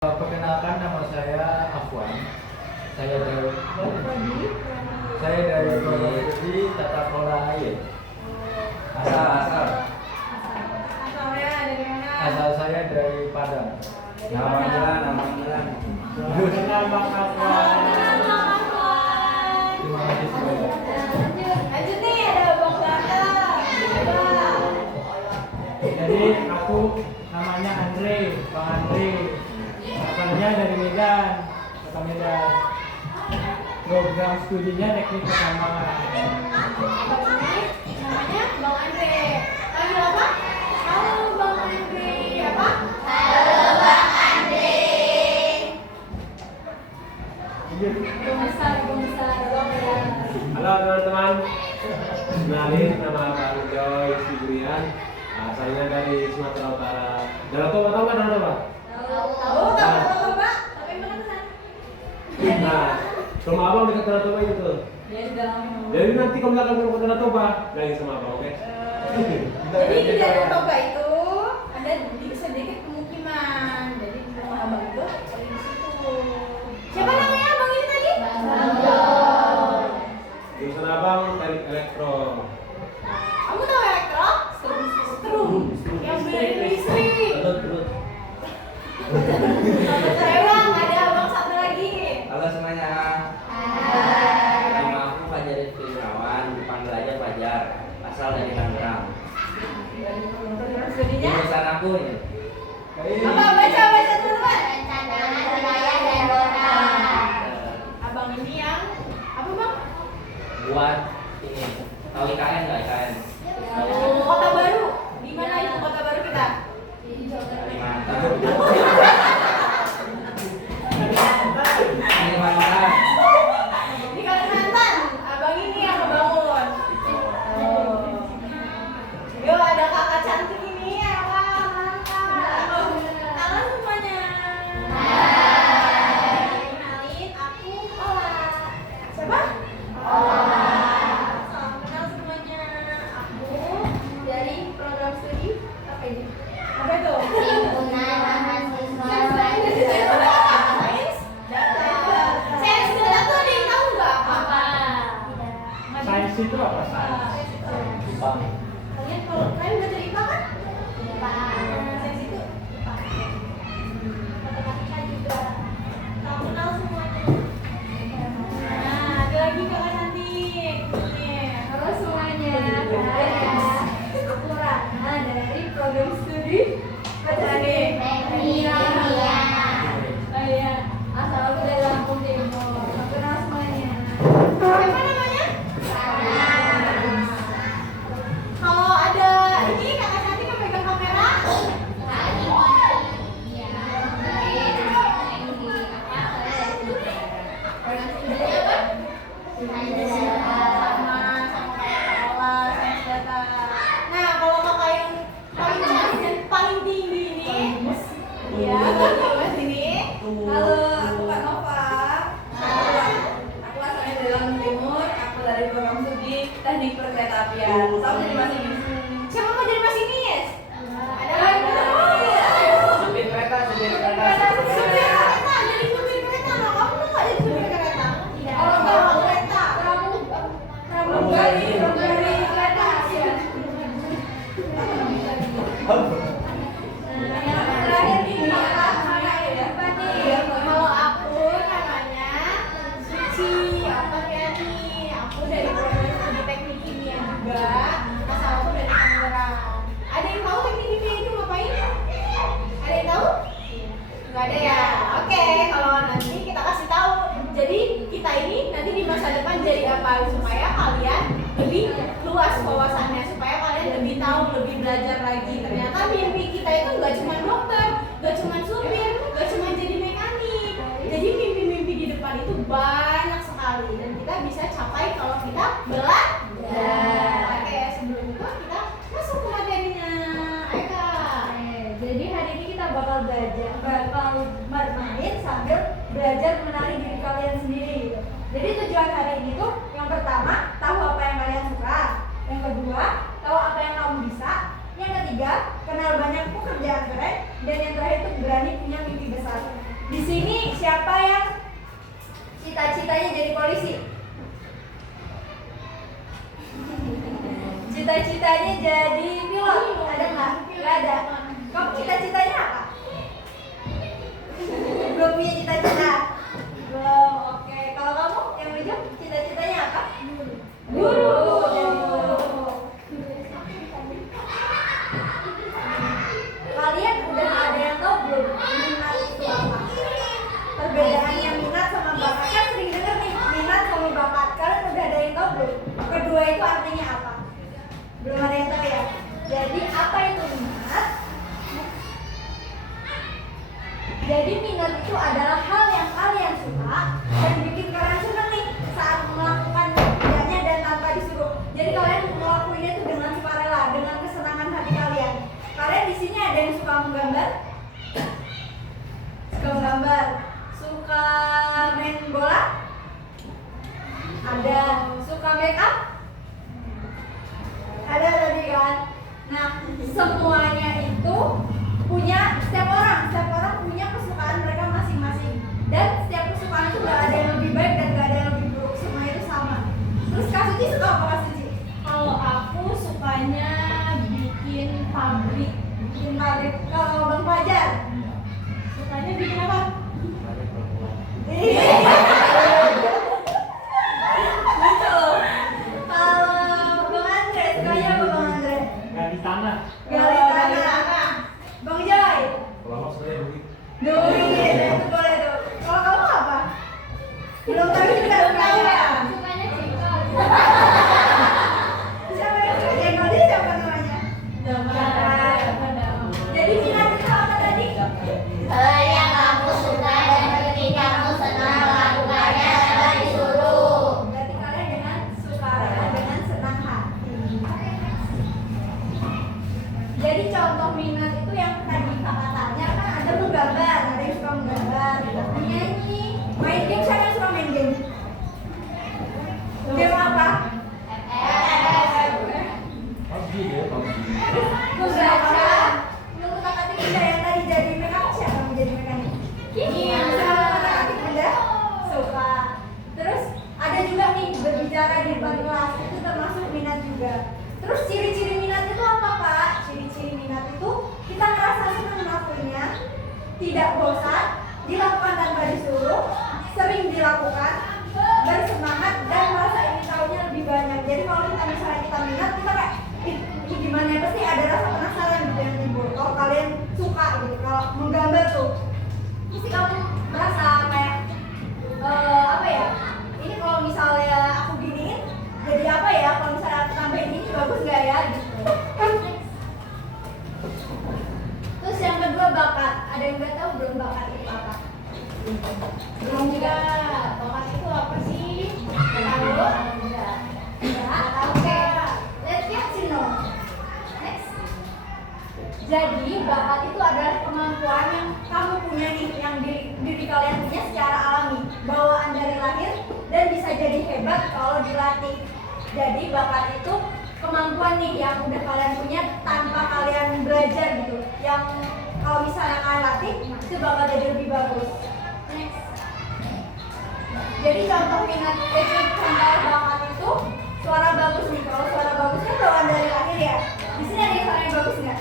Perkenalkan, nama saya Afwan. Saya dari Prodi Tata Kelola Air. Asal saya dari Padang. Nama panggilan. Kenal Bang Afwan. Terima kasih semuanya. Lanjut nih, ada Bang Tata. Jadi aku namanya Andre, Bang Andre. Asalnya dari Medan, Kota Medan. Program studinya teknik pertama. Namanya Bang Andre. Panggil apa? Halo Bang Andre. Apa? Halo Bang Andre. Besar. Halo teman-teman, kenalin nama Bang Joy Sigurian, asalnya dari Sumatera Utara. Danau Toba, tahu kan Danau Toba? Tahu Pak? Tapi mana kesana? Nah, rumah abang dekat Danau Toba itu tuh. Ya di dalam. Jadi nanti kalau misalkan ke Danau Toba, bilangin sama abang, oke? Jadi di Danau Toba itu ada sedikit pemukiman. Jadi di rumah abang itu di situ. Siapa namanya abang ini tadi? Bang Joy. Jurusan abang teknik elektro. Kamu tahu elektro? Strum. Yang benerin listrik. Saya bang, ada abang satu lagi. Halo semuanya. Hai. Nama aku Fajar Rizky Gunawan, dipanggil aja Fajar. Asal dari Tangerang. Program studinya? Jurusan aku ini. Apa baca teman-teman? Rencana wilayah daerah. Abang ini yang apa bang? Buat ini. Tahu IKN nggak IKN? Kota Baru. Di mana itu Kota Baru kita? Kalimantan. Kalimantan. Di Kalimantan. Abang ini yang ngebangun. Yo, ada kakak cantik ini ya, mantap. Halo semuanya. Kenalin, aku Ola. Siapa? Ola. Salam kenal semuanya. Aku dari program studi apa ini? Apa itu? Himpunan Mahasiswa Sains Data. Sains Data tuh ada yang tahu nggak apa? Sains itu apa sains? Kalian belajar IPA kan? IPA. Sains itu IPA. Matematika juga. Tahu kenal semuanya. Nah, ada lagi kakak cantik. Halo semuanya. Aku Rana dari program studi apa tadi? Teknik. Oh iya. Asal aku dari Lampung Timur. Tahu kenal semuanya. Siapa namanya? Rana. Kalau ada ini kakak cantik yang pegang kamera. Nah, kalau kakak yang paling cantik dan paling tinggi ini, ya, mas ini. Halo, aku Kak Nova. Aku asalnya dari Lampung Timur. Aku dari program studi teknik perkeretaapian. Sama jadi masinis. Siapa mau jadi masinis? Ada lagi. Supir kereta. Supir kereta, jadi supir kereta. Nah, kamu mau nggak jadi supir kereta? Kalau nggak kereta, pramugari kereta. Ya. Yang terakhir ini kalau aku namanya Suci Oktaviani. Aku dari program studi teknik kimia juga. Asal aku dari Tangerang. Ada yang tahu teknik kimia itu ngapain? Ada yang tahu? Nggak ada ya. Oke, kalau nanti kita kasih tahu. Jadi kita ini nanti di masa depan jadi apa supaya kalian lebih luas wawasannya, supaya kalian lebih tahu, lebih belajar lagi. Ternyata mimpi kita itu nggak cuma dokter, nggak cuma supir, nggak cuma jadi mekanik. Jadi mimpi-mimpi di depan itu banyak sekali dan kita bisa capai kalau kita belajar. Oke, sebelum itu kita masuk ke materinya. Ayo Kak. Jadi hari ini kita bakal bermain sambil belajar mengenali diri kalian sendiri gitu. Jadi tujuan hari ini tuh yang pertama tahu apa yang kalian suka, yang kedua tahu apa yang kamu bisa, yang ketiga kenal banyak pekerjaan keren, dan yang terakhir tuh berani punya mimpi besar. siapa yang cita-citanya jadi polisi? Cita-citanya jadi pilot, ada nggak? Nggak ada. Kamu cita-citanya apa? Belum punya cita-cita? Belum, oke. Kalau kamu yang ujung cita-citanya apa? Guru. Jadi guru. Kalian udah ada yang tahu belum minat itu apa? Perbedaannya minat sama bakat, kan sering denger nih minat sama bakat. Kalian udah ada yang tahu belum? Kedua itu artinya apa? Belum ada yang tahu ya? Jadi apa itu minat? Jadi minat itu adalah hal yang kalian suka dan bikin kalian senang nih saat melakukan pekerjaannya dan tanpa disuruh. Jadi kalian melakukannya itu dengan sukarela, dengan kesenangan hati kalian. Kalian di sini ada yang suka menggambar? Suka menggambar? Suka main bola? Ada. Suka make up? Ada tadi kan? Nah, semuanya itu punya setiap orang punya kesukaan mereka masing-masing. Dan setiap kesukaan itu gak ada yang lebih baik dan gak ada yang lebih buruk, semua itu sama. Terus Kak Suci suka apa Kak Suci? Kalau aku sukanya bikin pabrik. Bikin pabrik. Kalau Bang Fajar? Sukanya bikin apa? Lucu. Kalau Bang Andre, sukanya apa Bang Andre? Gali tanah. Gali tanah. Bang Joy? Kalau aku sebenarnya duit. Duit, itu boleh tuh. Kalau kamu apa? Belum tahu juga sukanya. Sukanya jengkol. Siapa yang suka jengkol? Dia siapa namanya? Jadi minat itu apa tadi? Hal yang kamu suka dan bikin kamu senang lakukannya tanpa disuruh. Berarti kalian dengan sukarela, dengan senang hati. Jadi contoh minat itu yang tadi kakak tanya kan ada menggambar, ada yang suka menggambar, menyanyi, main game. Siapa yang suka main game? Game apa? PUBG ya, PUBG. Membaca. Menurut kakak Tika yang tadi jadi mekanik, siapa yang jadi mekanik? Iya. Kakak Tika benda suka. Terus ada juga nih berbicara di depan kelas, itu termasuk minat juga. Terus ciri-ciri minat itu apa Pak? Ciri-ciri minat itu kita ngerasa senang melakukannya, tidak bosan, dilakukan tanpa disuruh, sering dilakukan, bersemangat dan merasa ingin tahunya lebih banyak. Jadi kalau kita misalnya kita minat, kita kayak "Ih, gimana ya, pasti ada rasa penasaran gitu yang timbul. Kalau kalian suka gitu, kalau menggambar tuh, pasti kamu merasa kayak apa ya? Ini kalau misalnya aku giniin, jadi apa ya? Kalau misalnya aku tambahin ini bagus nggak ya? Gitu. Terus yang kedua bakat. Ada yang udah tahu belum bakat itu apa? Belum juga. Bakat itu apa sih? Tahu? Enggak. Oke. Let's get to know. Next. Jadi bakat itu adalah kemampuan yang kamu punya nih, yang diri kalian punya secara alami, bawaan dari lahir dan bisa jadi hebat kalau dilatih. Jadi bakat itu kemampuan nih yang udah kalian punya tanpa kalian belajar gitu. Yang kalau misalnya kalian latih itu bakal jadi lebih bagus. Next. Jadi contoh minat contoh bakat itu suara bagus nih. Kalau suara bagus kan bawaan dari lahir ya. Di sini ada yang suaranya bagus nggak?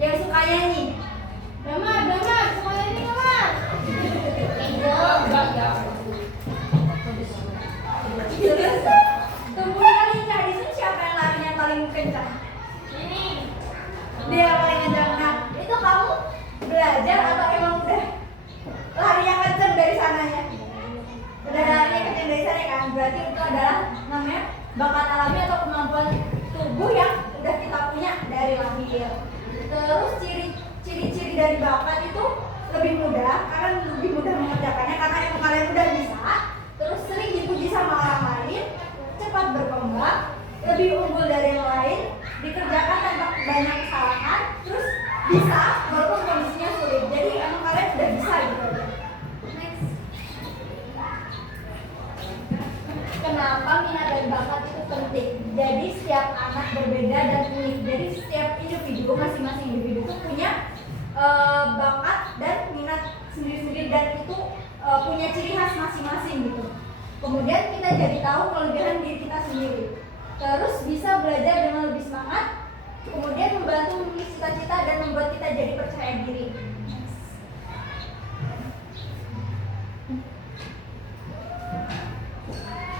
Yang suka nyanyi? Damar, suka nyanyi nggak Mar? Terus tumbuhnya lincah. Di sini siapa yang larinya paling kencang? Ini. Dia yang paling kencang. Nah, itu kamu belajar atau emang udah lari yang kencang dari sananya? Udah lari yang kencang dari sana kan? Berarti itu adalah namanya bakat alami atau kemampuan tubuh yang udah kita punya dari lahir. Terus ciri-ciri dari bakat itu lebih mudah, karena lebih mudah mengerjakannya karena emang kalian udah bisa. Terus sering dipuji sama orang lain, cepat berkembang, lebih unggul dari yang lain, dikerjakan tanpa banyak kesalahan, terus bisa walaupun kondisinya sulit. Jadi emang kalian udah bisa gitu. Next. Kenapa minat dan bakat itu penting? Jadi setiap anak berbeda dan unik. Jadi setiap individu, masing-masing individu itu punya bakat dan minat sendiri-sendiri, dan itu punya ciri khas masing-masing gitu. Kemudian kita jadi tahu kelebihan diri kita sendiri. Terus bisa belajar dengan lebih semangat. Kemudian membantu menulis cita-cita dan membuat kita jadi percaya diri.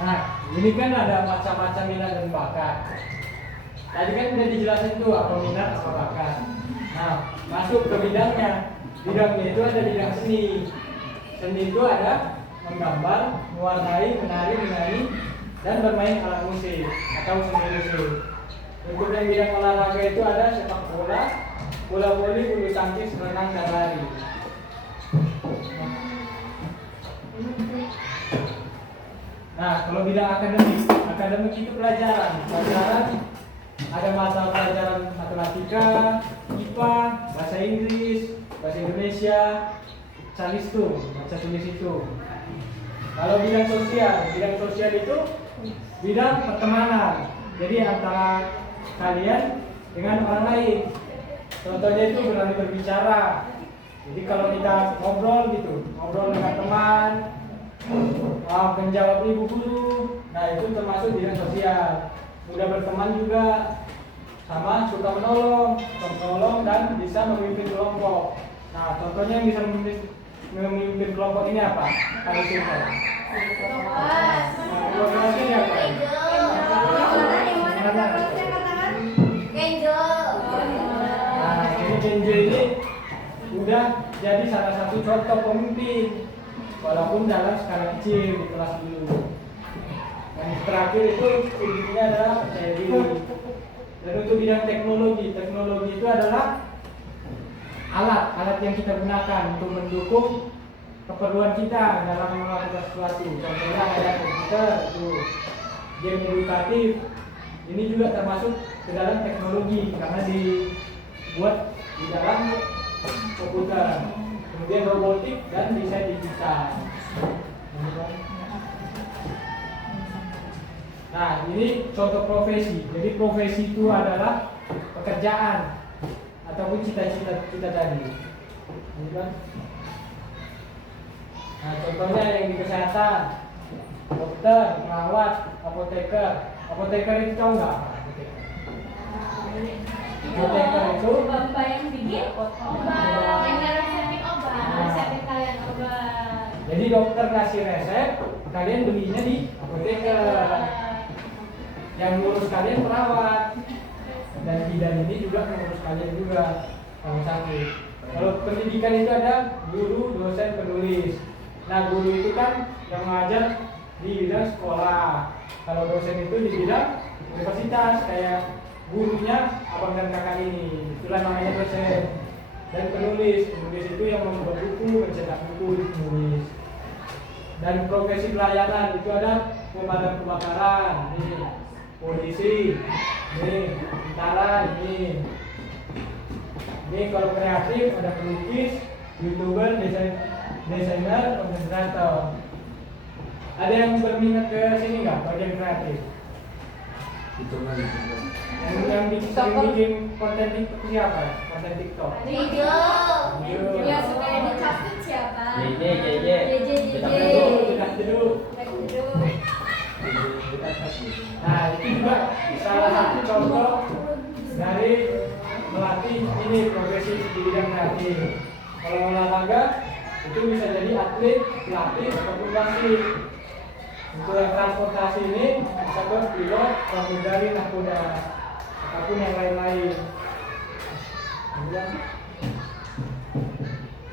Nah, ini kan ada macam-macam minat dan bakat. Tadi kan udah dijelasin tuh apa minat apa bakat. Nah, masuk ke bidangnya. Bidangnya itu ada bidang seni. Seni itu ada menggambar, mewarnai, menari, menyanyi, dan bermain alat musik atau seni musik. Untuk yang bidang olahraga itu ada sepak bola, bola voli, bulu tangkis, renang, dan lari. Nah, kalau bidang akademik itu pelajaran ada mata pelajaran matematika, IPA, bahasa Inggris, bahasa Indonesia, Calistung, baca tulis itu. Kalau bidang sosial itu bidang pertemanan. Jadi antara kalian dengan orang lain. Contohnya itu berani berbicara. Jadi kalau kita ngobrol dengan teman, menjawab ibu guru, nah itu termasuk bidang sosial. Mudah berteman juga, sama suka menolong dan bisa memimpin kelompok. Nah contohnya yang bisa memimpin kelompok ini apa? Paling simpel. Kelompok ini apa? Nah ini Genjo ini udah jadi salah satu contoh pemimpin. Walaupun dalam skala kecil di kelas dulu. Yang terakhir itu intinya adalah percaya diri. Dan untuk bidang teknologi itu adalah alat yang kita gunakan untuk mendukung keperluan kita dalam melakukan sesuatu. Contohnya ada komputer, itu game edukatif. Ini juga termasuk ke dalam teknologi karena dibuat di dalam komputer. Kemudian robotik dan desain digital. Nah, ini contoh profesi. Jadi profesi itu adalah pekerjaan ataupun cita-cita kita tadi. Nah, contohnya yang di kesehatan, dokter, perawat, apoteker. Apoteker itu tahu nggak apa? Apoteker itu Mbak yang bikin obat, yang resepin obat, resepin kalian obat. Jadi dokter kasih resep, kalian belinya di apoteker. Yang ngurus kalian perawat. Dan bidan ini juga mengurus kalian juga kalau sakit. Kalau pendidikan itu ada guru, dosen, penulis. Nah guru itu kan yang mengajar di bidang sekolah. Kalau dosen itu di bidang universitas, kayak gurunya abang dan kakak ini, itulah namanya dosen. Dan penulis itu yang membuat buku, mencetak buku, penulis. Dan profesi pelayanan itu ada pemadam kebakaran, ini polisi, ini tentara, ini kalau kreatif ada pelukis, youtuber, desainer, konten. Ada yang berminat ke sini nggak bagian kreatif? Yang bikin konten TikTok siapa? Konten TikTok? Video. Ya supaya dicatat siapa? JJ. Nah itu juga salah satu contoh dari melatih ini profesi di bidang kreatif. Kalau olahraga itu bisa jadi atlet, pelatih, ataupun wasit. Untuk yang transportasi ini bisa ke pilot, pramugari, nakoda, ataupun yang lain-lain.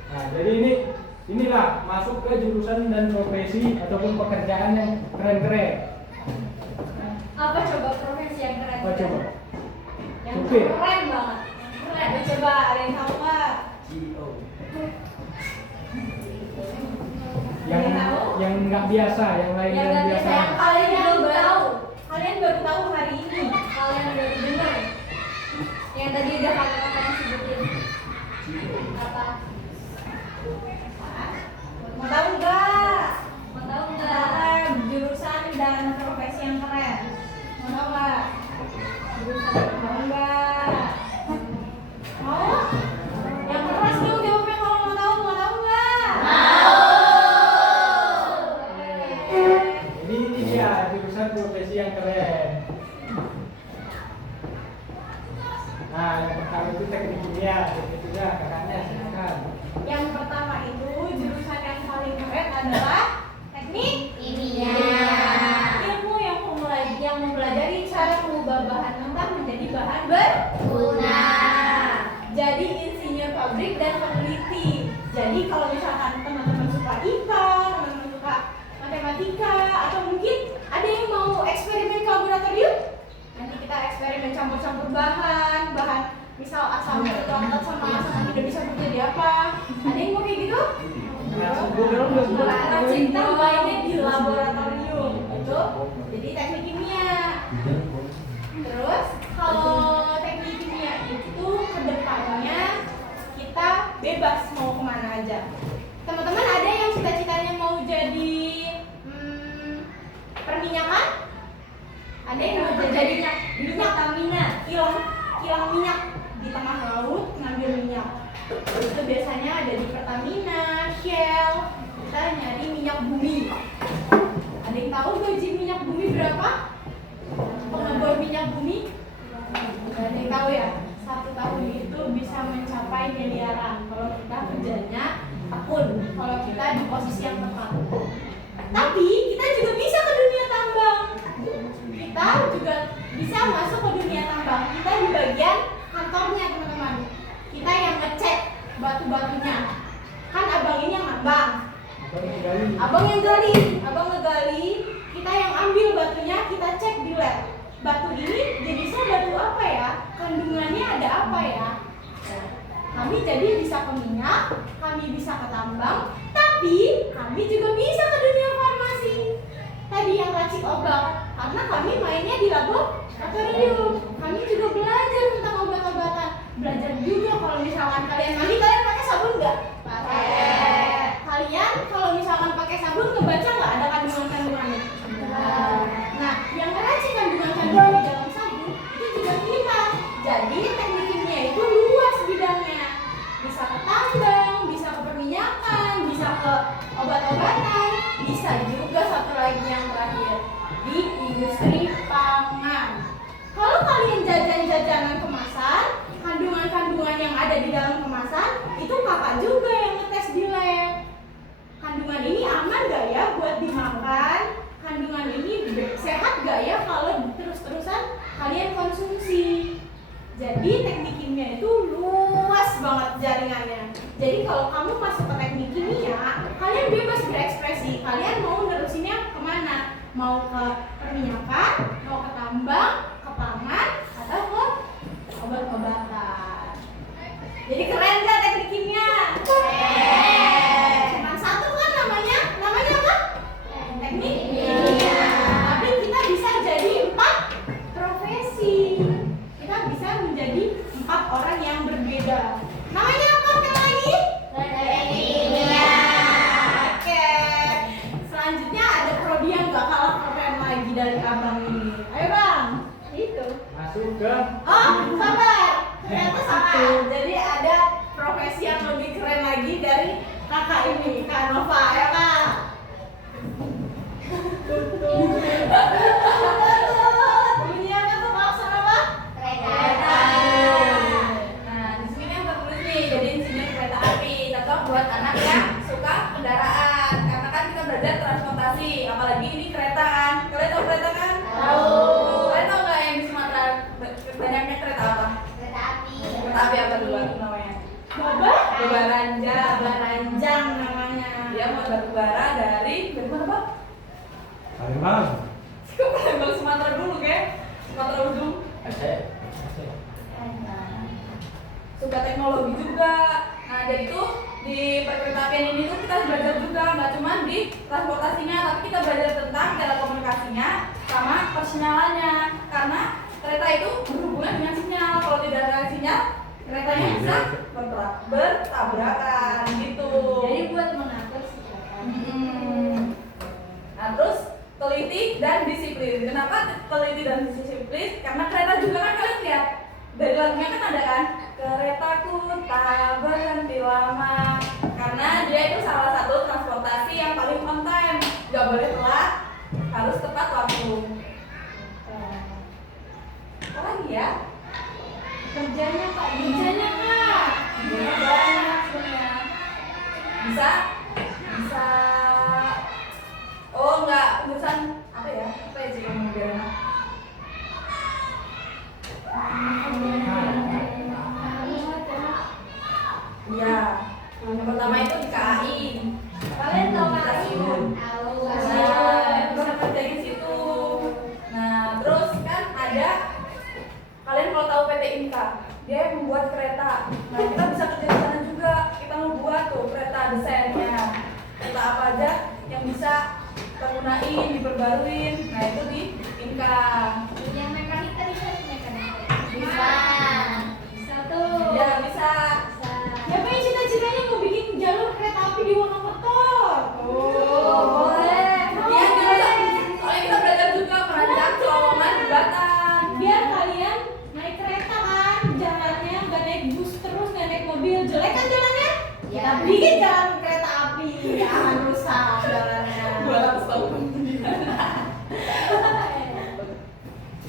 Nah, jadi inilah masuk ke jurusan dan profesi ataupun pekerjaan yang keren-keren. Apa coba profesi yang keren? Apa coba? Yang Supir. keren banget. Keren, coba ada yang tahu nggak? Yang nggak biasa, yang lain Yang yang nggak biasa. biasa, yang kalian baru tahu. Kalian baru tahu hari ini. Kalian baru dengar. Yang tadi udah kakak-kakaknya sebutin. Apa? Mau tahu nggak? Mau tahu nggak? Jurusan dan profesi yang keren. Mau tahu nggak? Mau nggak? Mau? Yang keras dong jawabnya kalau mau tahu nggak? Mau. adalah teknik Kimia. ilmu yang mempelajari cara mengubah bahan mentah menjadi bahan berguna. Jadi insinyur pabrik dan peneliti. Jadi kalau misalkan teman-teman suka IPA, teman-teman suka matematika, atau mungkin ada yang mau eksperimen ke laboratorium, nanti kita eksperimen campur-campur bahan misal asam sulfat sama asam tidak bisa menjadi apa. Ada yang mau kayak gitu? Kita mainnya di laboratorium itu. Jadi teknik kimia. Terus kalau teknik kimia itu kedepannya kita bebas mau kemana aja. Teman-teman ada yang cita-citanya mau jadi perminyakan? Ada yang mau jadi minyak Pertamina, kilang minyak di tengah laut ngambil minyak. Itu biasanya ada di Pertamina, Shell. Kita nyari minyak bumi. Ada yang tahu gaji minyak bumi berapa? Pengebor minyak bumi? Gak ada yang tahu ya? 1 tahun itu bisa mencapai miliaran kalau kita kerjanya tekun, kalau kita di posisi yang tepat. Tapi kita juga bisa ke dunia tambang. Kita juga bisa masuk ke dunia tambang. Kita di bagian kantornya teman-teman. Kita yang ngecek batu-batunya. Kan abang ini yang ngambang. Abang yang gali, abang ngegali. Kita yang ambil batunya, kita cek di lab. Batu ini jenisnya batu apa ya? Kandungannya ada apa ya? Kami jadi bisa ke minyak, kami bisa ke tambang, tapi kami juga bisa ke dunia farmasi. Tadi yang racik obat, karena kami mainnya di laboratorium. Kami juga belajar tentang obat-obatan. Belajar juga kalau misalkan kalian mandi, kalian pakai sabun nggak? Pakai. Kalian kalau misalkan pakai sabun ngebaca nggak ada kandungan-kandungannya? Nah, yang ngeracik kandungan-kandungan di dalam sabun itu juga kita. Jadi teknik kimia itu luas bidangnya. Bisa ke tambang, bisa ke perminyakan, bisa ke obat-obatan, bisa juga satu lagi yang terakhir di industri pangan. Kalau kalian jajan-jajanan kemasan, kandungan-kandungan yang ada di dalam kemasan itu kakak juga yang ngetes di lab. Kandungan ini aman gak ya buat dimakan? Kandungan ini sehat gak ya kalau terus-terusan kalian konsumsi? Jadi teknik kimia itu luas banget jaringannya. Jadi kalau kamu masuk ke teknik kimia, kalian bebas berekspresi. Kalian mau nerusinnya kemana? Mau ke perminyakan, mau ke tambang, ke pangan, atau ke obat-obatan. Jadi keren gak teknik kimia? Keren. Cuma satu kan namanya apa? Teknik kimia. Tapi kita bisa jadi 4 profesi. Kita bisa menjadi 4 orang yang berbeda. Namanya apa lagi? Teknik kimia. Oke. Selanjutnya ada prodi yang gak kalah keren lagi dari abang ini. Ayo bang. Itu. Masuk ke Oh, sabar. Ternyata salah. Jadi ada profesi yang lebih keren lagi dari kakak ini, Kak Nova. Ya kak. Bunyi apa tuh maksud apa? Kereta. Nah, di sini yang tertulis nih, jadi insinyur kereta api. Cocok buat anak yang suka kendaraan. Karena kan kita belajar transportasi, apalagi ini kereta kan. Kalian tahu kereta kan? Tahu. Kalian tahu nggak yang di Sumatera banyaknya kereta apa? Kereta api. Kereta api apa dulu namanya? Baranjang namanya. Dia mau batubara dari mana Pak? Palembang. Kok Palembang Sumatera dulu kayak? Sumatera ujung. Suka teknologi juga. Nah jadi tuh di perkeretaapian ini tuh kita belajar juga, nggak cuma di transportasinya, tapi kita belajar tentang telekomunikasinya sama persinyalannya. Karena kereta itu berhubungan dengan sinyal. Kalau tidak ada sinyal, keretanya bisa bertabrakan gitu. Jadi buat mengatur si kereta. Nah terus teliti dan disiplin. Kenapa teliti dan disiplin? Karena kereta juga kan kalian lihat dari lagunya kan ada kan, keretaku tak berhenti lama. Karena dia itu salah satu transportasi yang paling on time, nggak boleh telat, harus tepat waktu. Apa lagi ya? Kerjanya kak. Banyak sebenarnya. Bisa jurusan apa ya? Apa ya sih kamu biar enak? Iya. Yang pertama itu di KAI. Kalian tahu KAI kan? Nah, bisa kerja di situ. Nah, terus kan ada kalian kalau tahu PT Inka, dia membuat kereta. Nah, kita bisa kerja di sana juga. Kita membuat tuh kereta desainnya. Kereta apa aja yang bisa kita gunain, diperbaruin. Nah, itu di Inka. Yang mekanik tadi kan mekanik. Bisa. Bisa tuh. Ya, bisa. Siapa yang cita-citanya mau bikin jalur kereta api di Wonokerto? Oh, boleh. Iya, soalnya kita belajar juga merancang terowongan jembatan. Biar kalian naik kereta kan, jalannya nggak naik bus terus, nggak naik mobil. Jelek kan jalannya? Kita bikin jalan kereta api, jangan rusak jalannya. 200 tahun kemudian.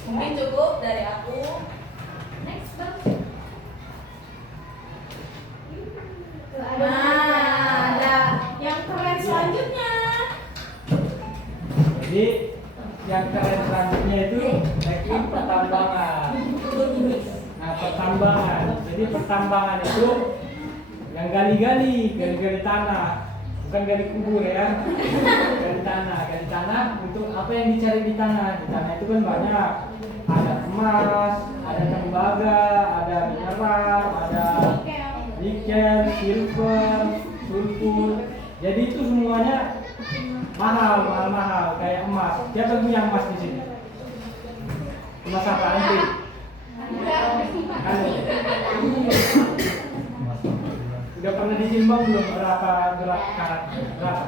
Mungkin cukup dari aku. Next bang. Nah, ada Yang keren selanjutnya. Jadi yang keren selanjutnya itu teknik pertambangan. Nah, pertambangan. Jadi pertambangan itu yang gali tanah, bukan gali kubur ya. Gali tanah untuk apa yang dicari di tanah. Di tanah itu kan banyak. Ada emas, ada tembaga, ada mineral, ada nikel, silver, sulfur. Jadi itu semuanya mahal kayak emas. Siapa punya emas di sini? Emas apa nanti? Udah pernah ditimbang belum berapa karat? Berapa?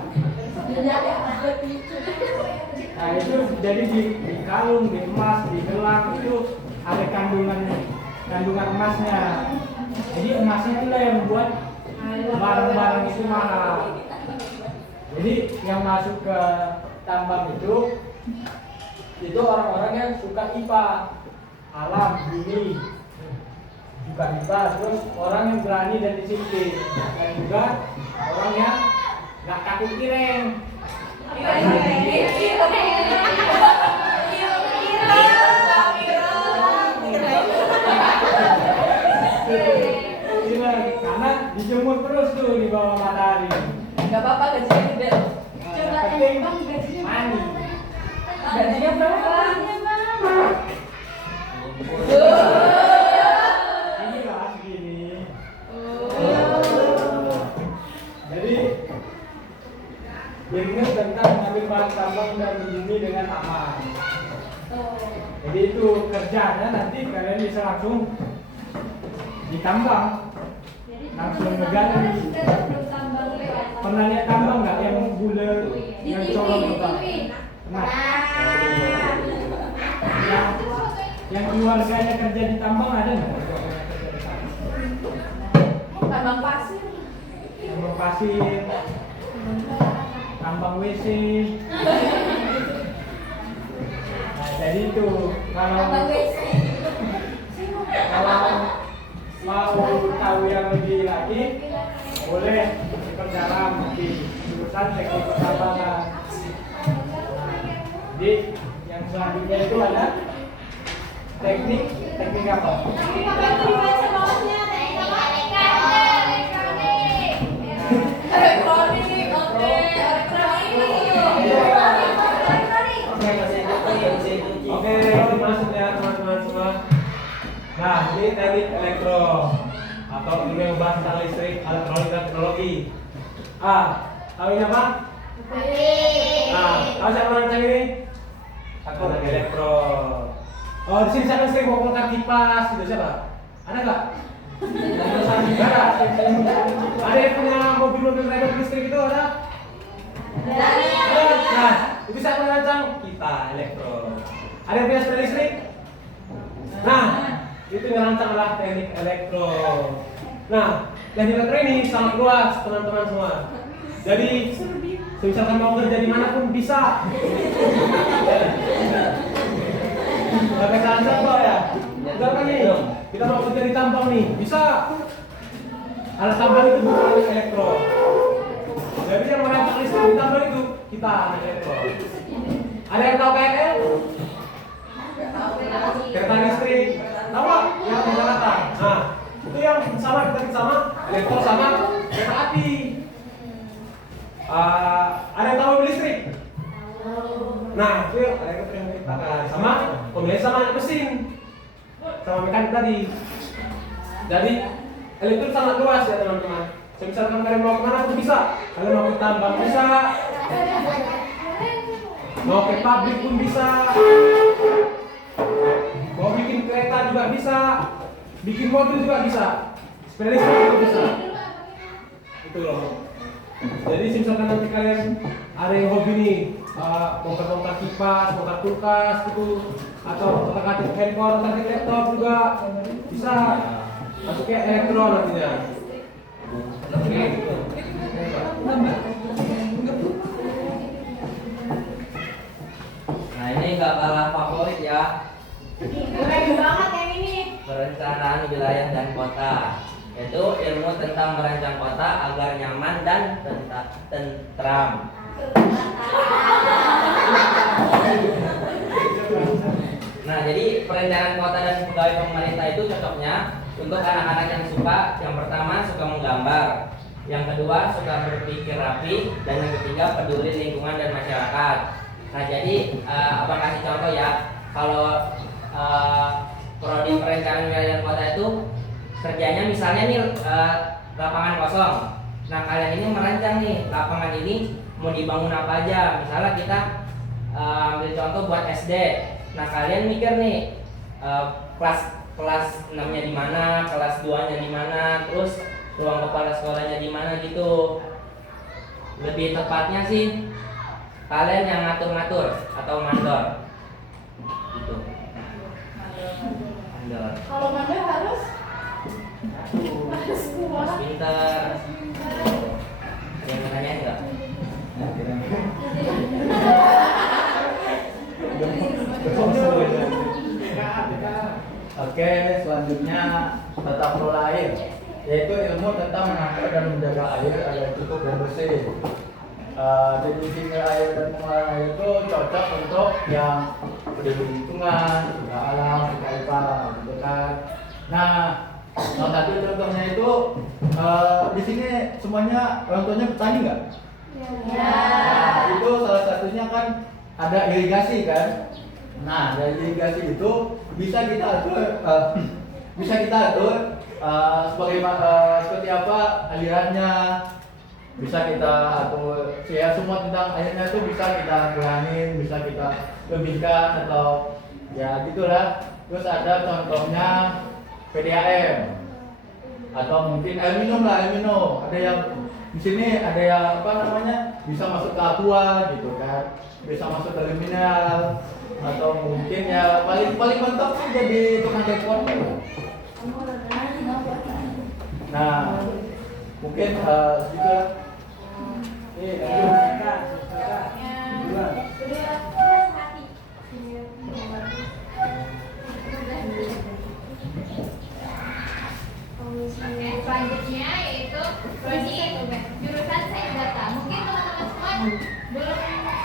Nah itu jadi di kalung, di emas, di gelang itu ada kandungan emasnya. Jadi emasnya itu yang membuat barang-barang itu mahal. Jadi yang masuk ke tambang itu orang-orang yang suka IPA, alam, bumi, suka IPA, terus orang yang berani dan disiplin, dan juga orang yang nggak takut kireng. Karena dijemur terus tuh di bawah matahari. nggak apa-apa gajinya gede. Coba Penting bang gajinya mani. Gajinya berapa? Ini lah segini. Jadi ingat tentang mengambil bahan tambang dan bumi dengan aman. Jadi itu kerjanya nanti kalian bisa langsung ditambang, langsung ngegali. Pernah lihat tambang nggak yang bulat, yang colong itu? Pernah. Yang keluarganya kerja di tambang ada nggak? Tambang pasir. Tambang pasir, tambang WC. Nah, jadi itu kalau mau tahu yang lebih lagi, boleh diperdalam di jurusan teknik pertambangan. Jadi yang selanjutnya itu ada teknik apa? Teknik apa itu dibaca bawahnya? Teknik apa? Elektronik, oke. Oke, ini masuk ya teman-teman semua. Nah, ini teknik elektro atau ini yang bahas tentang listrik, elektronik dan teknologi. Tahu ini apa? Tahu siapa merancang ini? Aku anak elektro. Oh, di sini siapa sering bawa bongkar kipas gitu siapa? Ada nggak? Ada yang punya mobil-mobil kereta listrik itu ada? Nah, itu siapa merancang? Kita elektro. Ada yang punya sepeda listrik? Nah, itu yang merancang adalah teknik elektro. Nah, teknik elektro ini sangat luas teman-teman semua. Jadi, misalkan mau kerja di mana pun bisa. Gak kayak kok ya? Enggak kan nih? Kita mau kerja di tambang nih, bisa. Alat tambang itu bukan alat elektro. Jadi yang merancang listrik di tambang itu kita anak elektro. Ada yang tahu KRL? Kereta listrik. Tahu nggak? Yang di Jakarta. Nah, itu yang sama elektro sama kereta api. Ada yang tahu mobil listrik? Nah, itu ada yang kita sama pemilihan sama mesin, sama mekanik tadi. Jadi elektrik sangat luas ya teman-teman. Misalkan kalian mau kemana pun bisa. Kalian mau ke tambang bisa, mau ke pabrik pun bisa, mau bikin kereta juga bisa, bikin mobil juga bisa, sepeda listrik juga bisa. Itu loh. Jadi misalkan nanti kalian ada yang hobi nih, bongkar-bongkar kipas, bongkar kulkas gitu, atau otak-atik handphone, otak-atik laptop juga bisa. Masuknya elektro nantinya. Nah ini nggak kalah favorit ya, Keren banget yang ini. perencanaan wilayah dan kota, yaitu ilmu tentang merancang kota agar nyaman dan tentram. Nah jadi perencanaan kota dan pegawai pemerintah itu cocoknya untuk anak-anak yang suka, yang pertama suka menggambar, yang kedua suka berpikir rapi, dan yang ketiga peduli lingkungan dan masyarakat. Nah jadi abang kasih contoh ya, kalau prodi perencanaan wilayah dan kota itu kerjanya misalnya nih lapangan kosong. Nah kalian ini merancang nih lapangan ini mau dibangun apa aja. Misalnya kita ambil contoh buat SD. Nah kalian mikir nih kelas 6-nya di mana, kelas 2-nya di mana, terus ruang kepala sekolahnya di mana gitu. Lebih tepatnya sih kalian yang ngatur-ngatur atau mandor. Gitu. Mandor. Kalau mandor harus kuat. Harus pintar. Ada yang mau nanyain nggak? Oke, selanjutnya tata kelola air, yaitu ilmu tentang mengatur dan menjaga air agar cukup dan bersih. Definisi air dan pengelolaan air itu cocok untuk yang peduli lingkungan, suka alam, suka IPA, gitu kan. Nah, salah satu contohnya itu di sini semuanya orang tuanya petani nggak? Ya. Nah, itu salah satunya kan ada irigasi kan. Nah, dari irigasi itu bisa kita atur, seperti apa alirannya, bisa kita atur ya semua tentang airnya itu bisa kita kurangin, bisa kita lebihkan atau ya gitulah. Terus ada contohnya PDAM atau mungkin air minum lah, air minum. Ada yang di sini ada yang apa namanya bisa masuk ke aqua gitu kan, bisa masuk ke mineral, atau mungkin ya paling mentok sih jadi tukang dekor. Nah mungkin gitu. Oke, selanjutnya yaitu prodi jurusan sains data. Mungkin teman-teman semua belum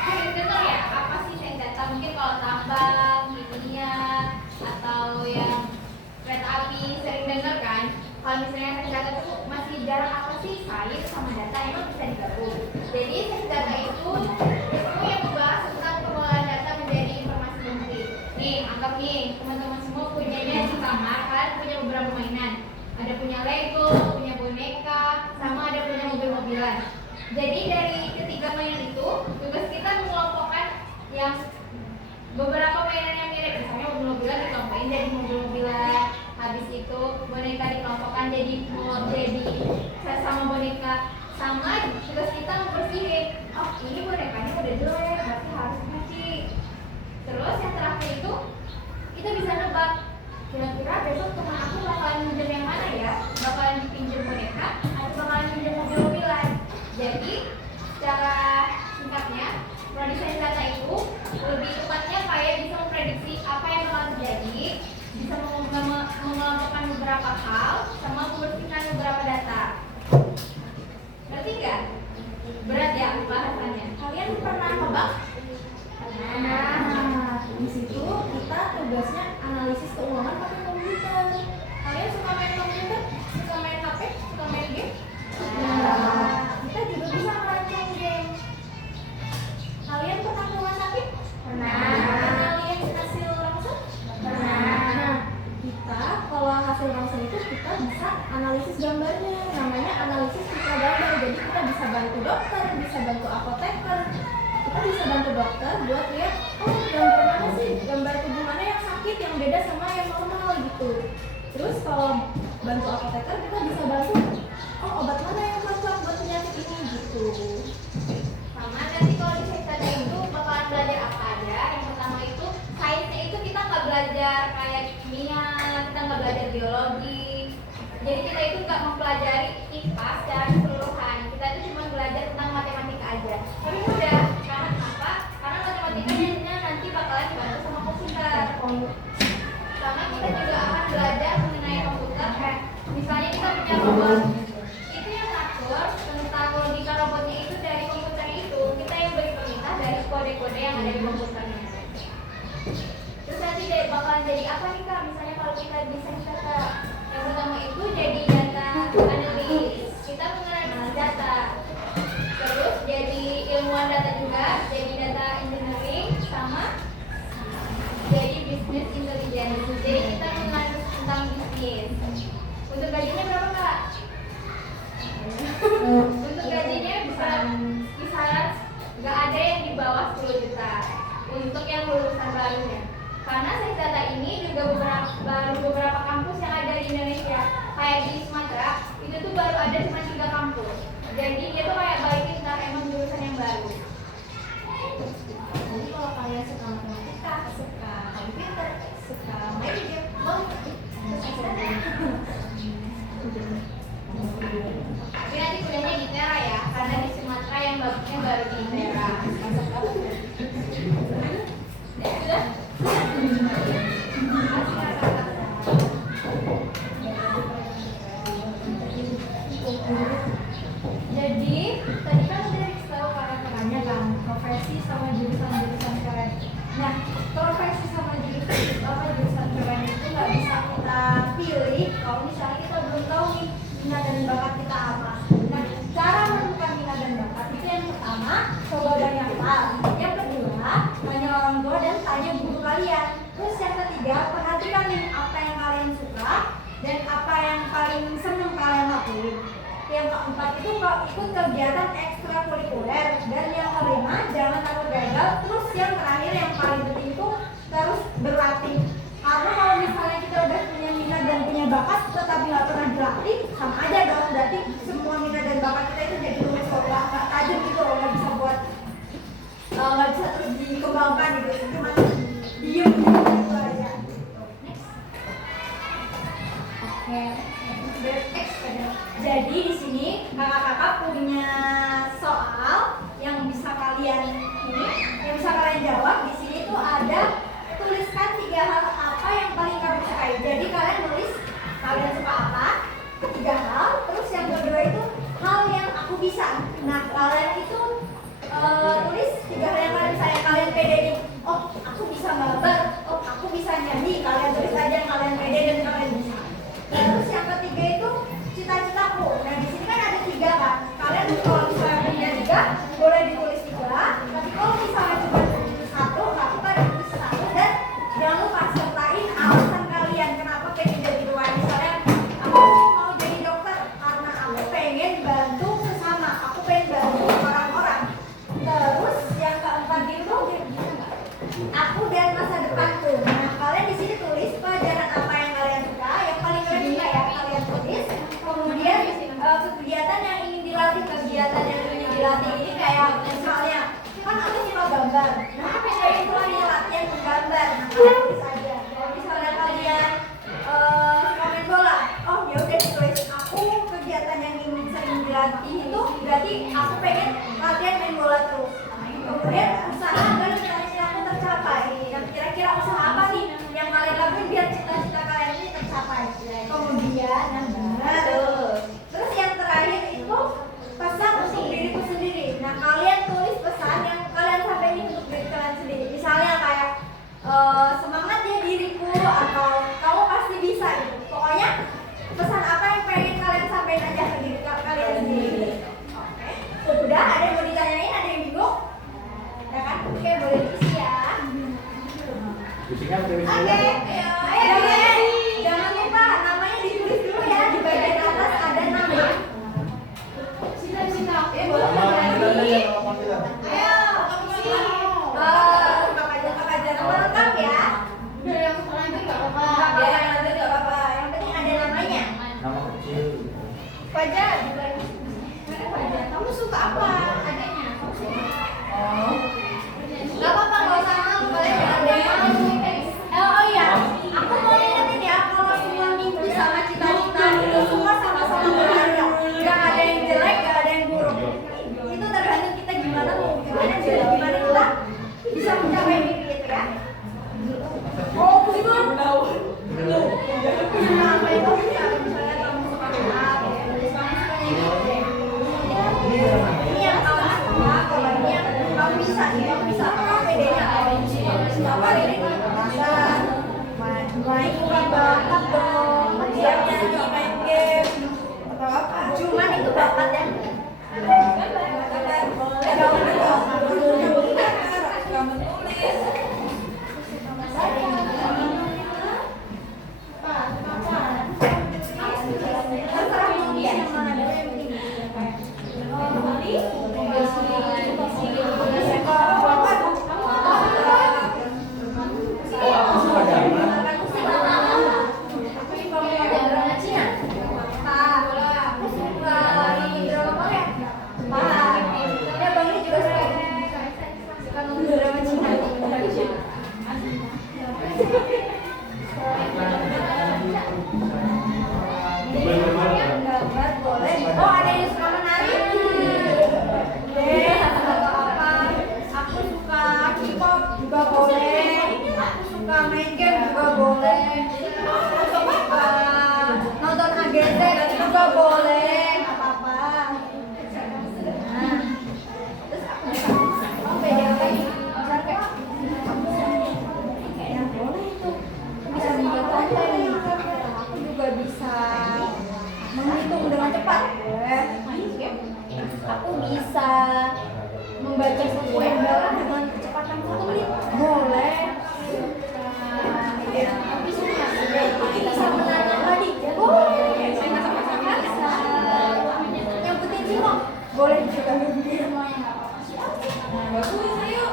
sering dengar ya apa sih sains data. Mungkin kalau tambang, kimia, atau yang kereta api sering dengar kan. Kalau misalnya sains data itu masih jarang apa sih sains sama data emang bisa digabung. Jadi sains data itu yang membahas tentang pengolahan data menjadi informasi penting. Nih, anggap nih teman-teman semua punyanya di kamar, kalian punya beberapa mainan. Ada punya Lego, punya boneka, sama ada punya mobil-mobilan. Jadi dari ketiga mainan itu, tugas kita mengelompokkan yang beberapa mainan yang mirip. Misalnya mobil-mobilan dikelompokin jadi mobil-mobilan. Habis itu boneka dikelompokkan jadi sama boneka. Sama tugas kita membersihin. Oh ini bonekanya udah jelek, berarti harus cuci. Terus yang terakhir itu kita bisa nebak. Kira-kira besok teman aku bakalan minjem yang mana ya? Bakalan dipinjam boneka atau bakalan pinjam mobil-mobilan? Jadi secara singkatnya prodi sains data itu lebih tepatnya kayak bisa memprediksi apa yang bakal terjadi, bisa mengelompokkan beberapa hal, sama membersihkan beberapa data. Ngerti nggak? Berat ya bahasannya. Kalian pernah nebak? Pernah. tugasnya analisis keuangan pakai komputer. Kalian suka main komputer? Suka main HP? Suka main game? Nah, kita juga bisa merancang game. Kalian pernah ke rumah sakit? Pernah lihat hasil rangsel? Nah, kita kalau hasil rangsel itu kita bisa analisis gambarnya. Namanya analisis citra gambar. Jadi kita bisa bantu dokter, bisa bantu apoteker. Kita bisa bantu dokter buat lihat, oh gambar mana sih, gambar tubuh mana yang sakit, yang beda sama yang normal gitu. Terus kalau bantu apoteker kita bisa bantu, oh obat mana yang cocok buat penyakit ini gitu. Sama nanti kalau di section itu bakalan belajar apa aja. Yang pertama itu sainsnya itu kita nggak belajar kayak kimia, kita nggak belajar biologi. Jadi kita itu nggak mempelajari IPA secara keseluruhan. Kita itu cuma belajar tentang matematika aja. Tapi mudah, karena apa? Karena matematikanya nanti bakalan dibantu sama komputer. Sama kita juga akan belajar mengenai komputer. Misalnya kita punya robot, itu yang ngatur tentang logika robotnya itu dari komputer itu. Kita yang beri perintah dari kode-kode yang ada di komputernya. Terus nanti bakalan jadi apa nih Kak? Misalnya kalau kita desain data, yang pertama itu jadi data analis, kita menganalisis data. Terus jadi ilmuwan data juga, jadi data engineering sama jadi business intelligence. Jadi kita menganalisis tentang bisnis. Untuk gajinya berapa Kak? Untuk gajinya kisaran nggak ada yang di bawah 10 juta untuk yang lulusan barunya. Karena sains data ini juga beberapa kampus yang ada di Indonesia. Kayak di Sumatera, itu tuh baru ada cuma 3 kampus. Jadi dia tuh kayak balikin karena emang jurusan yang baru. Jadi kalau kalian suka matematika, suka komputer, suka main game, Tapi nanti kuliahnya di Tera ya, karena di Sumatera yang bagusnya baru di Tera. Sudah? Jadi tadi kan udah dikasih tahu karakternya kan, profesi sama jurusan keren. Nah, profesi sama jurusan keren itu nggak bisa kita pilih kalau misalnya kita belum tahu nih minat dan bakat kita apa. Nah, cara menentukan minat dan bakat itu yang pertama coba banyak hal. Yang kedua tanya orang tua dan tanya guru kalian. Terus yang ketiga perhatikan nih apa yang kalian suka dan apa yang paling seneng kalian lakuin. Yang keempat itu ikut kegiatan ekstrakurikuler, dan yang kelima jangan takut gagal. Terus yang terakhir yang paling penting itu terus berlatih. Karena kalau misalnya kita udah punya minat dan punya bakat tetapi nggak pernah dilatih, sama aja dong. Berarti semua minat dan bakat kita itu jadi tulis kok nggak tajam gitu loh, nggak bisa buat nggak bisa terus dikembangkan gitu. Cuma diem gitu aja. Oke. Jadi di sini kakak-kakak punya soal yang bisa kalian jawab. Di sini tuh ada tuliskan 3 hal apa yang paling kamu sukai. Jadi kalian nulis kalian suka apa, 3 hal. Terus yang kedua itu hal yang aku bisa. Nah kalian itu tulis 3 hal yang kalian bisa, yang kalian pede nih. Oh aku bisa gambar, oh aku bisa nyanyi. Kalian tulis aja yang kalian pede dan kalian bisa. Terus yang ketiga itu cita-citaku. Nah di sini kan ada 3 kan. Kalian kalau misalnya punya 3 boleh ditulis 3. Tapi kalau misalnya cuma 1 nggak apa-apa ditulis 1. Dan jangan lupa sertain alasan kalian kenapa pengen jadi doa. Misalnya aku mau jadi dokter karena aku pengen bantu sesama, aku pengen bantu orang-orang. Terus yang keempat itu aku dan masa depanku. Nah kalian di sini tulis pelajaran apa yang kalian suka, yang paling keren juga ya kalian tulis. Kemudian kegiatan yang ingin dilatih, ini kayak misalnya kan aku suka gambar. Nah aku pengen mulai latihan menggambar. Nah kalian tulis aja. Kalau misalnya kalian suka main bola, oh ya udah ditulis aku kegiatan yang ingin sering dilatih itu berarti aku pengen latihan main bola terus. Kemudian usaha agar cita-cita aku tercapai. Dan kira-kira usaha apa nih yang kalian lakuin biar cita-cita kalian ini tercapai? Kemudian terus yang terakhir itu pesan untuk diriku sendiri. Nah kalian tulis pesan yang kalian sampaikan untuk diri kalian Ayo, komisi. Pelajaran lengkap ya. Udah yang lanjut nggak apa-apa. Nggak apa-apa, yang lanjut nggak apa-apa. Yang penting ada namanya. Nama kecil. Fajar juga. Mana Fajar? Kamu suka apa? Adanya. Oh. Nggak apa-apa, nggak usah malu. Boleh jangan ada yang malu. Oh iya, aku mau ingetin ya, kalau semua mimpi sama cita-cita itu semua sama-sama berharga. Nggak ada yang jelek, nggak ada yang buruk. Itu tergantung kita gimana mau gimana kita bisa mencapai mimpi itu ya. Oh, begitu. Apa itu? Misalnya kamu suka apa? Kamu sukanya gitu. Ini yang kamu suka, kalau ini yang kamu bisa, kamu bisa apa bedanya? Apa ini rasa main bakat dong, dia nyanyi main game atau apa? Cuman itu bakat yang gambar boleh. Oh, ada yang suka menari? Deh, atau apa? Aku suka K-pop juga boleh. Aku suka main game juga boleh. Aku suka nonton AGT juga boleh. Nggak apa-apa. Nah, terus aku bisa. Oh, beda apa ini? Misalnya kayak ya boleh itu. Bisa membuat konten. Aku juga bisa menghitung dengan cepat. Aku bisa membaca buku yang dalam dengan kecepatan 1 menit. Boleh. Aku bisa menanam padi. Boleh. Bisa nyambutin singkong. Boleh juga. Semuanya nggak apa-apa. Nah, bagus. Ayo.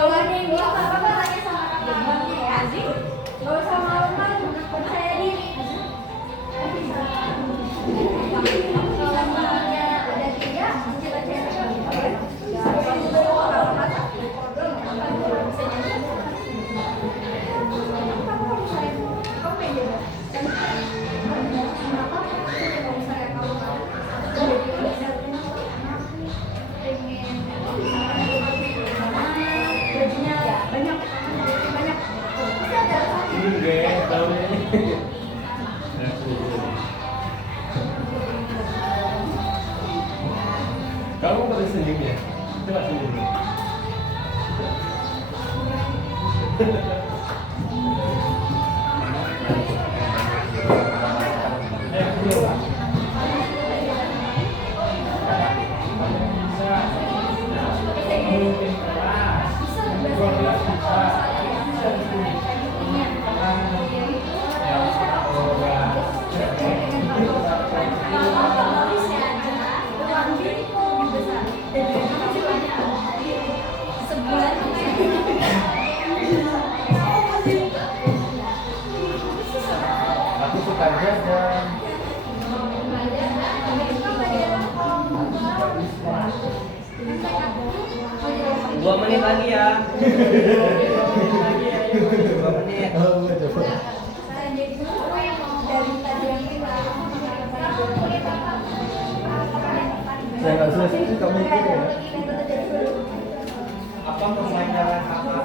Kalau ada yang bisa apa-apa tanya sama kakak ya. Gak usah malu-malu, percaya diri. Kalau misalnya ada 3, cita-cita ya kamu kalau masak problem kamu bisa nyanyi. Kamu misalnya kamu pengen jadi kenapa? Kalau misalnya kamu jadi gajinya banyak. Pasti ada Kamu pada senyum ya? Coba senyum. Aku suka jajan. 2 menit lagi ya. 2 menit. Oh, coba. Saya nggak selesai sih kamu itu ya. Apa pembelajaran apa?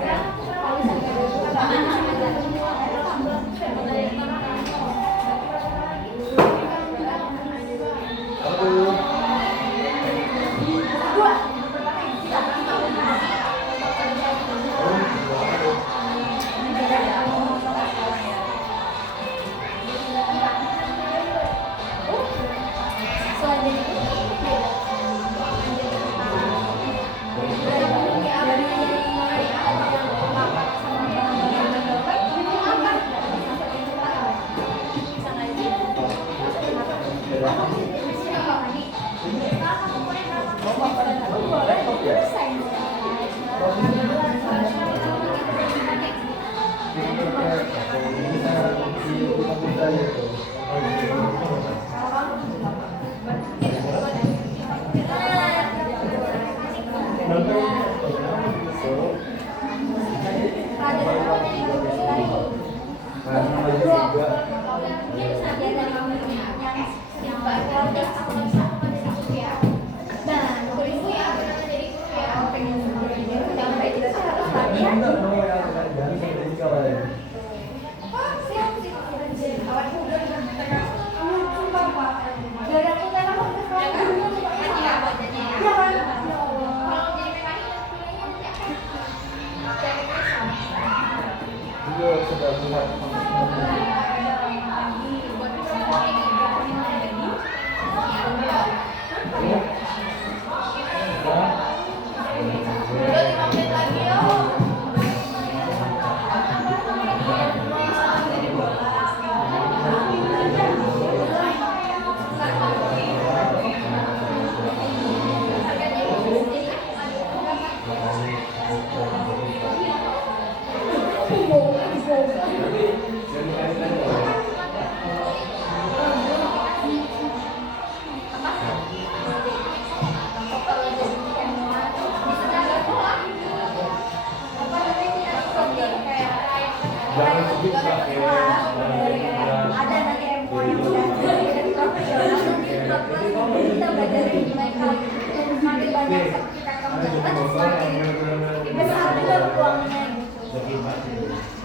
Ada nanti MO yang udah jadi profesional nanti kita belajar dari mereka. Semakin banyak sertifikat kamu dapat, semakin besar juga peluangnya gitu.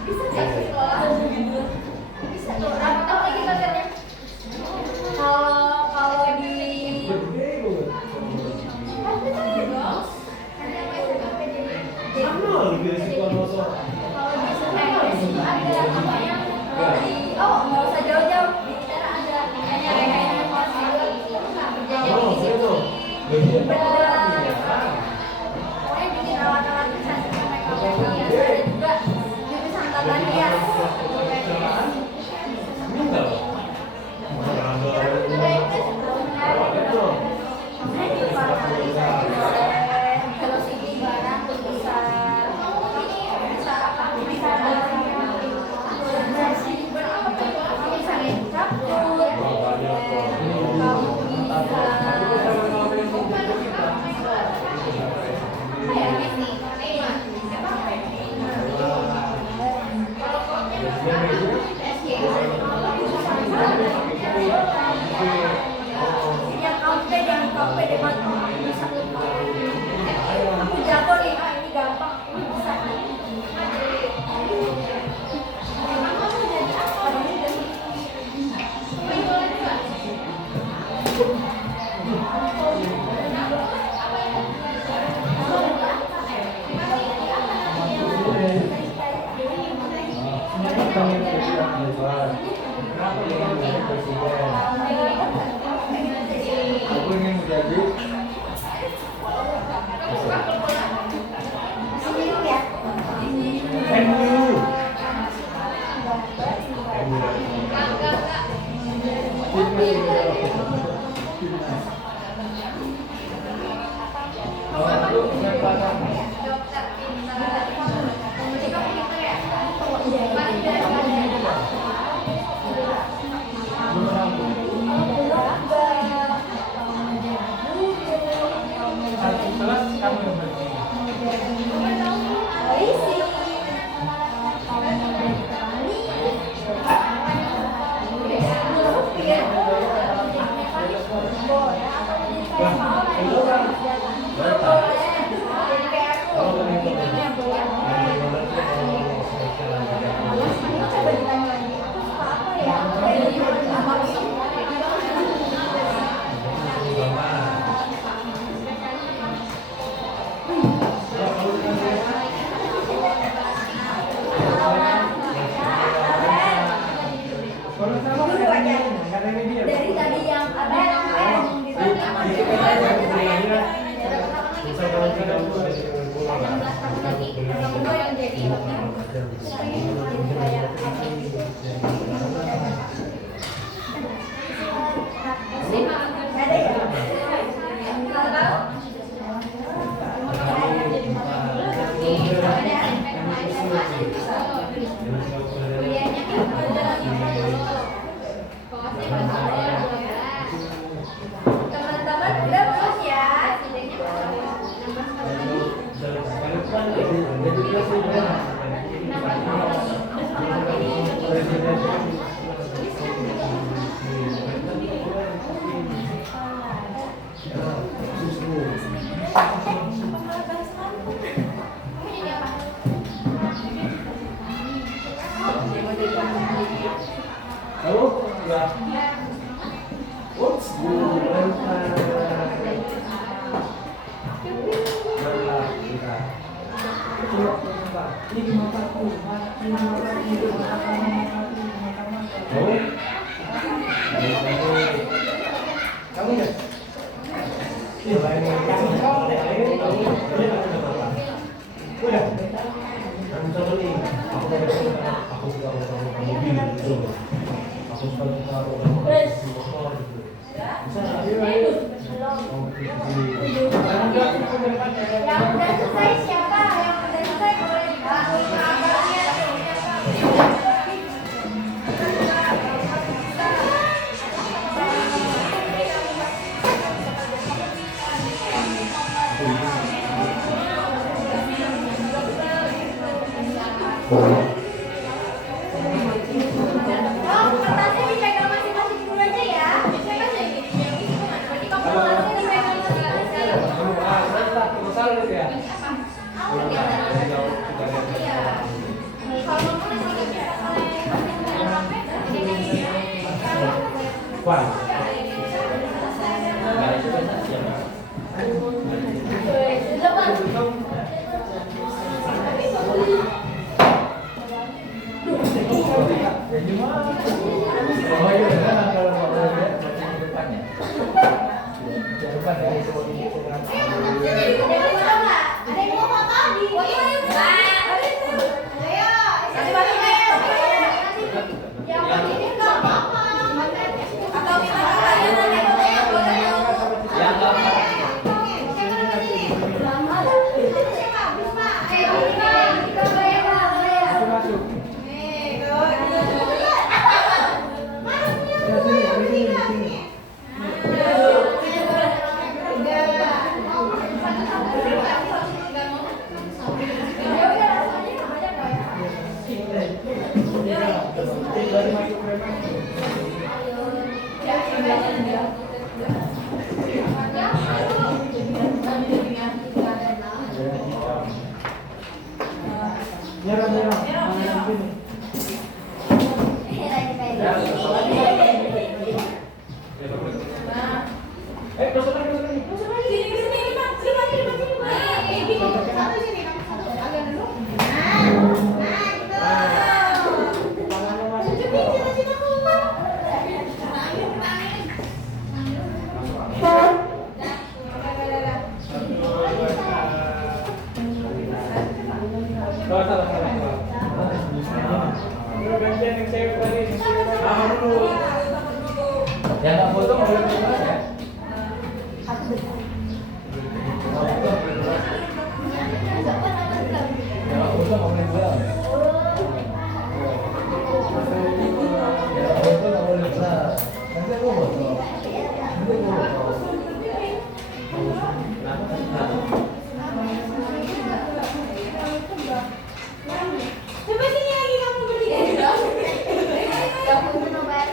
Bisa nggak sih sekolah? Bisa tuh. Apa lagi belajarnya? Kalau di nggak usah jauh-jauh, di Itera ada namanya rekayasa pokoknya bikin alat-alat cantik yang mereka ada juga jurusan tata hias. Yang kafe deh buat bisa aku jago nih, ini gampang, ini bisa. Aku ingin menjadi Masih bingung ya? Dari tadi yang ada yang di kuliahnya ya. Ups, Ini di mataku, ini mataku, Kamu ya? Udah. Kamu tahu nih, aku suka mobil gitu. Aku suka motor gitu. Bisa nggak? Yang udah selesai siapa? Yang udah selesai boleh langsung kabarnya kertasnya dipegang masing-masing dulu aja ya. Berarti kamu kertasnya dipegang masing-masing. Ya. Wah. Oh iya, kan kalau mau lihat baca di depannya. Di depan ya itu. Ada yang mau foto di yang ini nggak apa-apa. Atau kita yang Yang nggak foto mau boleh pulang ya? Yang nggak foto mau boleh pulang. Yang nggak foto nggak boleh pulang. Nanti aku foto. Nanti aku foto. Coba sini lagi kamu berdiri. Kamu nobar.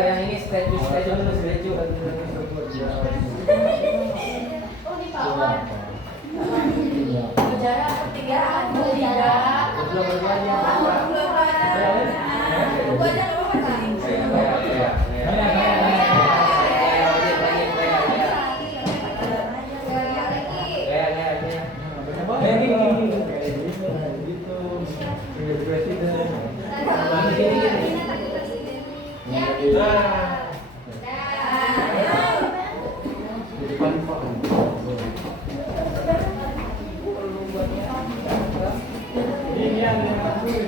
yang ini statue dulu Oh di bawah. Sejarah pertigaan tidak. Gua aja nggak apa-apa kan? Kayak gini. Ini yang ngakuin.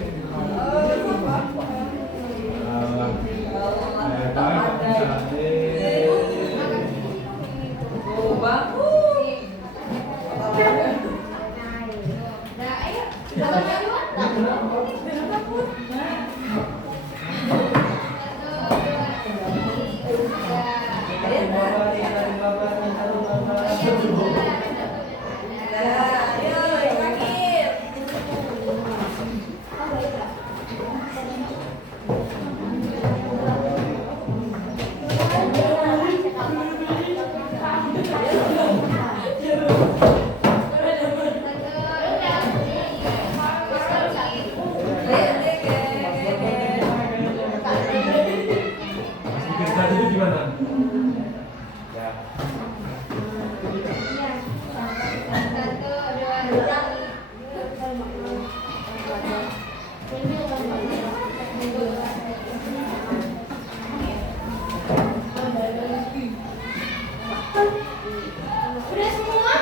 Nah, ayo, kalau duluan. Pikir tadi itu gimana? Udah semua?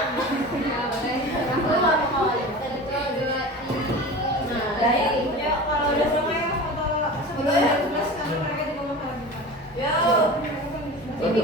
Yuk, kalau udah selesai foto sebelum ada tugas, nanti mereka juga mau lagi. Yuk. Ini